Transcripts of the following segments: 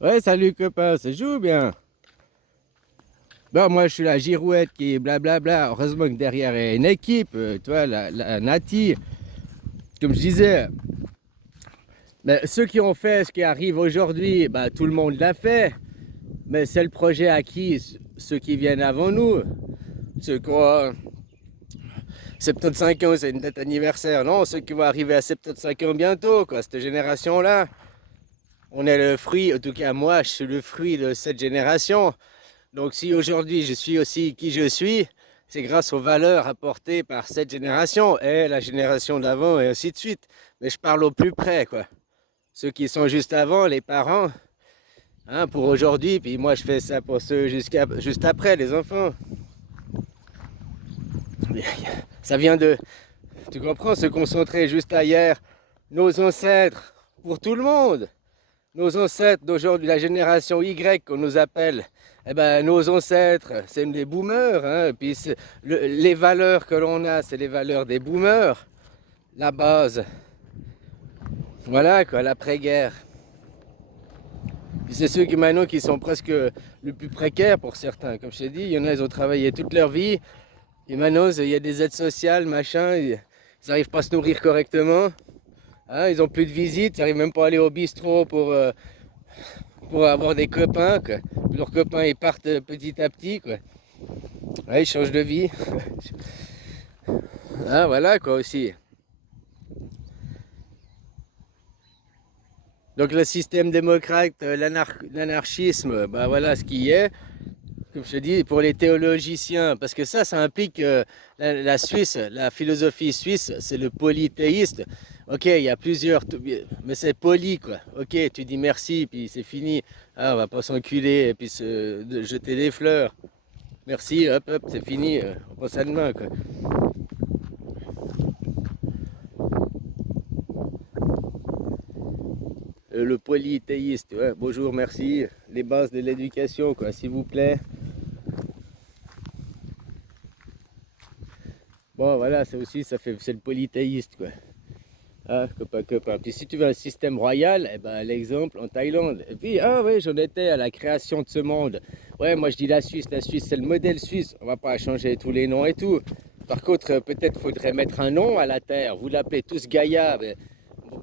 Ouais, salut copain, ça joue bien. Bon, moi je suis la girouette qui blablabla. Heureusement que derrière il y a une équipe, tu vois, la Nati. Comme je disais, mais ceux qui ont fait ce qui arrive aujourd'hui, bah, tout le monde l'a fait. Mais c'est le projet acquis, ceux qui viennent avant nous. Ceux qui ont 75 ans, c'est une date anniversaire. Non, ceux qui vont arriver à 75 ans bientôt, quoi, cette génération-là. On est le fruit, en tout cas moi, je suis le fruit de cette génération. Donc si aujourd'hui je suis aussi qui je suis, c'est grâce aux valeurs apportées par cette génération et la génération d'avant et ainsi de suite. Mais je parle au plus près, quoi. Ceux qui sont juste avant, les parents, hein, pour aujourd'hui, puis moi je fais ça pour ceux juste après, les enfants. Ça vient de, tu comprends, se concentrer juste ailleurs, nos ancêtres, pour tout le monde. Nos ancêtres d'aujourd'hui, la génération Y qu'on nous appelle, eh ben, nos ancêtres, c'est des boomers. Hein, puis les valeurs que l'on a, c'est les valeurs des boomers. La base. Voilà quoi, l'après-guerre. Puis c'est ceux qui maintenant qui sont presque le plus précaires pour certains. Comme je t'ai dit, il y en a, ils ont travaillé toute leur vie. Et maintenant, il y a des aides sociales, machin. Ils n'arrivent pas à se nourrir correctement. Hein, ils n'ont plus de visites, ils n'arrivent même pas à aller au bistrot pour avoir des copains, quoi. Leurs copains, ils partent petit à petit, quoi. Ouais, ils changent de vie. Ah, voilà, quoi, aussi. Donc, le système démocrate, l'anarchisme, bah voilà ce qui est. Comme je te dis, pour les théologiciens, parce que ça implique la Suisse, la philosophie suisse, c'est le polythéiste. Ok, il y a plusieurs, mais c'est poli, quoi. Ok, tu dis merci, puis c'est fini. Ah, on va pas s'enculer et puis jeter des fleurs. Merci, hop, hop, c'est fini. On passe à demain, quoi. Le polythéiste, ouais. Bonjour, merci. Les bases de l'éducation, quoi, s'il vous plaît. Bon, voilà, ça aussi, c'est le polythéiste, quoi. Ah, copain, copain. Puis si tu veux un système royal, eh ben, l'exemple en Thaïlande. Et puis, ah ouais, j'en étais à la création de ce monde. Ouais, moi je dis la Suisse, c'est le modèle suisse. On va pas changer tous les noms et tout. Par contre, peut-être faudrait mettre un nom à la Terre. Vous l'appelez tous Gaïa. Mais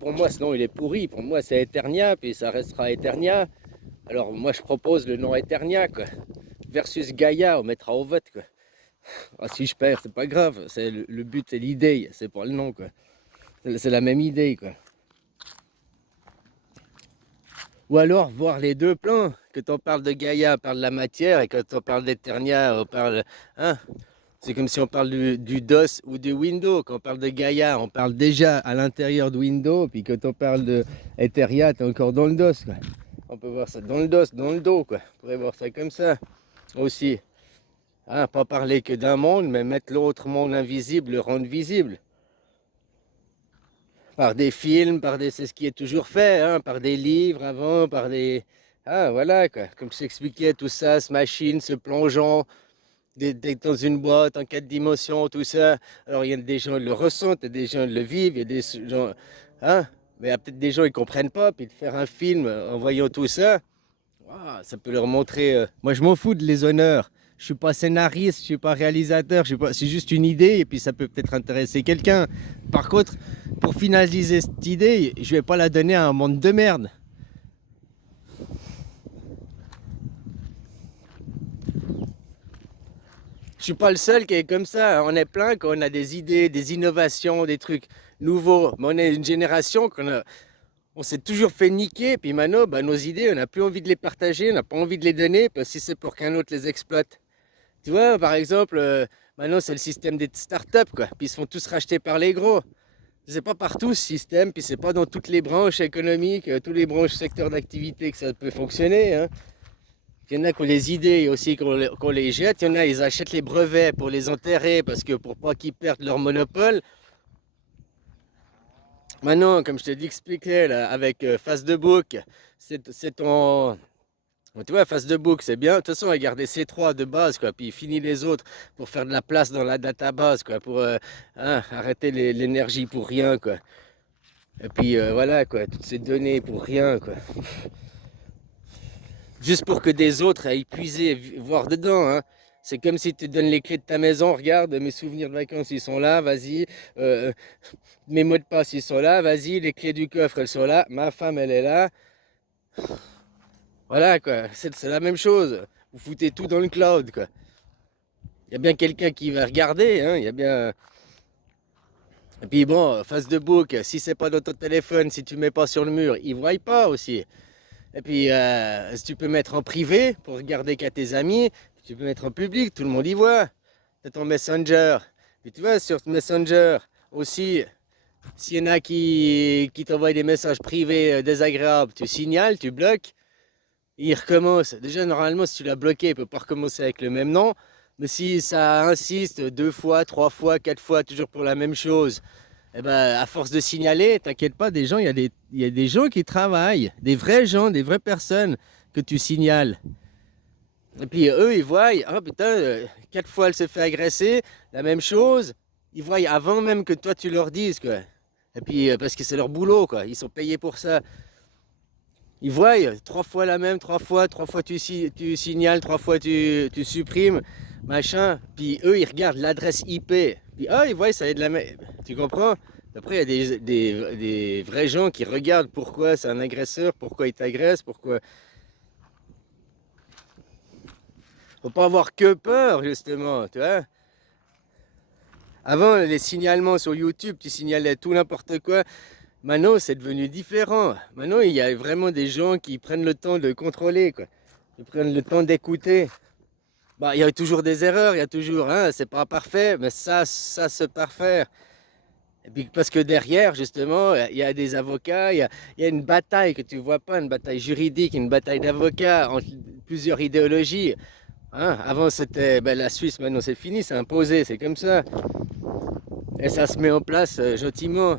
pour moi, ce nom, il est pourri. Pour moi, c'est Eternia, puis ça restera Eternia. Alors, moi, je propose le nom Eternia, quoi. Versus Gaïa, on mettra au vote, quoi. Ah, si je perds, c'est pas grave. C'est le but, c'est l'idée, c'est pas le nom, quoi. C'est la même idée, quoi. Ou alors voir les deux plans. Quand on parle de Gaïa, on parle de la matière, et quand on parle d'Eternia, on parle. Hein? C'est comme si on parle du DOS ou du Windows. Quand on parle de Gaïa, on parle déjà à l'intérieur de Windows, puis quand on parle de Eteria, t'es encore dans le DOS, quoi. On peut voir ça dans le DOS, dans le dos, quoi. On pourrait voir ça comme ça aussi. Hein, pas parler que d'un monde, mais mettre l'autre monde invisible, le rendre visible. Par des films, c'est ce qui est toujours fait, hein, par des livres avant, par des... Ah, voilà, quoi. Comme je t'expliquais, tout ça, ce machine, ce plongeon, dans une boîte en 4 dimensions, tout ça. Alors, il y a des gens qui le ressentent, des gens qui le vivent, il y a des gens... Hein, mais il y a peut-être des gens qui ne comprennent pas, puis de faire un film en voyant tout ça, ah, ça peut leur montrer... Moi, je m'en fous de les honneurs. Je suis pas scénariste, je suis pas réalisateur, je suis pas... c'est juste une idée et puis ça peut peut-être intéresser quelqu'un. Par contre, pour finaliser cette idée, je vais pas la donner à un monde de merde. Je suis pas le seul qui est comme ça. On est plein qu'on a des idées, des innovations, des trucs nouveaux. Mais on est une génération on s'est toujours fait niquer. Puis maintenant, bah, nos idées, on n'a plus envie de les partager, on n'a pas envie de les donner parce que si c'est pour qu'un autre les exploite. Tu vois, par exemple, maintenant c'est le système des startups, quoi. Puis ils se font tous racheter par les gros. C'est pas partout ce système, puis c'est pas dans toutes les branches économiques, tous les branches secteurs d'activité que ça peut fonctionner. Hein. Il y en a qui ont les idées aussi qu'on les jette. Il y en a, ils achètent les brevets pour les enterrer parce que pour pas qu'ils perdent leur monopole. Maintenant, comme je t'ai dit, expliqué là, avec Face de Book, c'est ton. Tu vois, Face de Book, c'est bien. De toute façon, on va garder ces trois de base, quoi. Puis finit les autres pour faire de la place dans la database, quoi. Pour hein, arrêter l'énergie pour rien, quoi. Et puis voilà, quoi. Toutes ces données pour rien, quoi. juste pour que des autres aillent puiser, voir dedans, hein. C'est comme si tu te donnes les clés de ta maison, regarde, mes souvenirs de vacances, ils sont là, vas-y. Euh, mes mots de passe, ils sont là, vas-y. Les clés du coffre, elles sont là. Ma femme, elle est là. Voilà, quoi. C'est la même chose. Vous foutez tout dans le cloud, quoi. Il y a bien quelqu'un qui va regarder, hein. Il y a bien... Et puis bon, face de bouc, si c'est pas dans ton téléphone, si tu mets pas sur le mur, ils voient pas aussi. Et puis, si tu peux mettre en privé pour regarder qu'à tes amis, tu peux mettre en public, tout le monde y voit. T'as ton Messenger. Puis tu vois, sur Messenger aussi, s'il y en a qui t'envoient des messages privés désagréables, tu signales, tu bloques, il recommence. Déjà, normalement, si tu l'as bloqué, il peut pas recommencer avec le même nom. Mais si ça insiste 2 fois, 3 fois, 4 fois, toujours pour la même chose, eh ben, à force de signaler, t'inquiète pas, des gens, il y a des gens qui travaillent, des vrais gens, des vraies personnes que tu signales. Et puis eux, ils voient, oh putain, 4 fois elle se fait agresser, la même chose. Ils voient avant même que toi tu leur dises, quoi. Et puis parce que c'est leur boulot, quoi. Ils sont payés pour ça. Ils voient 3 fois la même, 3 fois tu signales, 3 fois tu supprimes, machin. Puis eux, ils regardent l'adresse IP. Puis ils voient, ça est de la même. Tu comprends? Après, il y a des vrais gens qui regardent pourquoi c'est un agresseur, pourquoi il t'agresse, pourquoi. Faut pas avoir que peur, justement, tu vois. Avant, les signalements sur YouTube, tu signalais tout n'importe quoi. Maintenant, c'est devenu différent. Maintenant, il y a vraiment des gens qui prennent le temps de contrôler, quoi. Ils prennent le temps d'écouter. Bah, il y a toujours des erreurs, il y a toujours, hein, c'est pas parfait, mais ça se parfaire. Et puis parce que derrière, justement, il y a des avocats, il y a une bataille que tu vois pas, une bataille juridique, une bataille d'avocats entre plusieurs idéologies. Hein, avant, c'était la Suisse, maintenant c'est fini, c'est imposé, c'est comme ça. Et ça se met en place gentiment.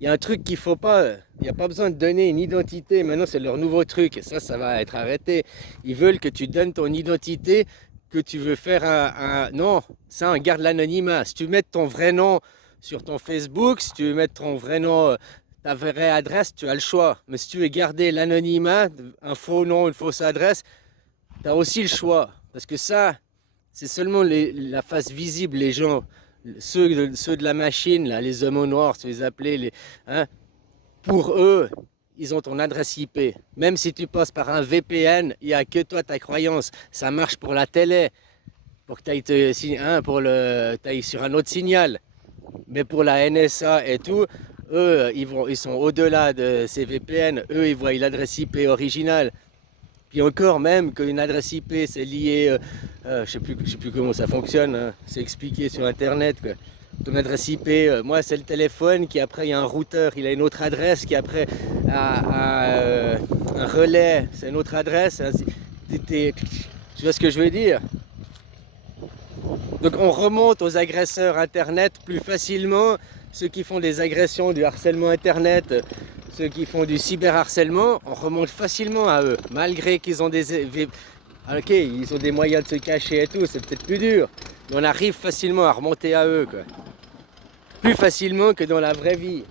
Il y a un truc qu'il faut pas, il n'y a pas besoin de donner une identité, maintenant c'est leur nouveau truc, et ça va être arrêté. Ils veulent que tu donnes ton identité, que tu veux faire Non, ça, on garde l'anonymat. Si tu mets ton vrai nom sur ton Facebook, si tu veux mettre ton vrai nom, ta vraie adresse, tu as le choix. Mais si tu veux garder l'anonymat, un faux nom, une fausse adresse, tu as aussi le choix. Parce que ça, c'est seulement la face visible, les gens, ceux de la machine, là, les hommes au noir, tu les appelais, hein, pour eux, ils ont ton adresse IP. Même si tu passes par un VPN, il n'y a que toi, ta croyance. Ça marche pour la télé, pour que tu ailles sur un autre signal. Mais pour la NSA et tout, eux, ils sont au-delà de ces VPN. Eux, ils voient l'adresse IP originale. Puis encore même qu'une adresse IP, c'est lié, je sais plus comment ça fonctionne, hein. C'est expliqué sur Internet, quoi. Ton adresse IP, moi c'est le téléphone qui après il y a un routeur, il a une autre adresse qui après a un relais, c'est une autre adresse. Hein. Tu vois ce que je veux dire? Donc on remonte aux agresseurs Internet plus facilement, ceux qui font des agressions, du harcèlement Internet, ceux qui font du cyberharcèlement, on remonte facilement à eux, malgré qu'ils ont ok, ils ont des moyens de se cacher et tout, c'est peut-être plus dur, mais on arrive facilement à remonter à eux, quoi. Plus facilement que dans la vraie vie.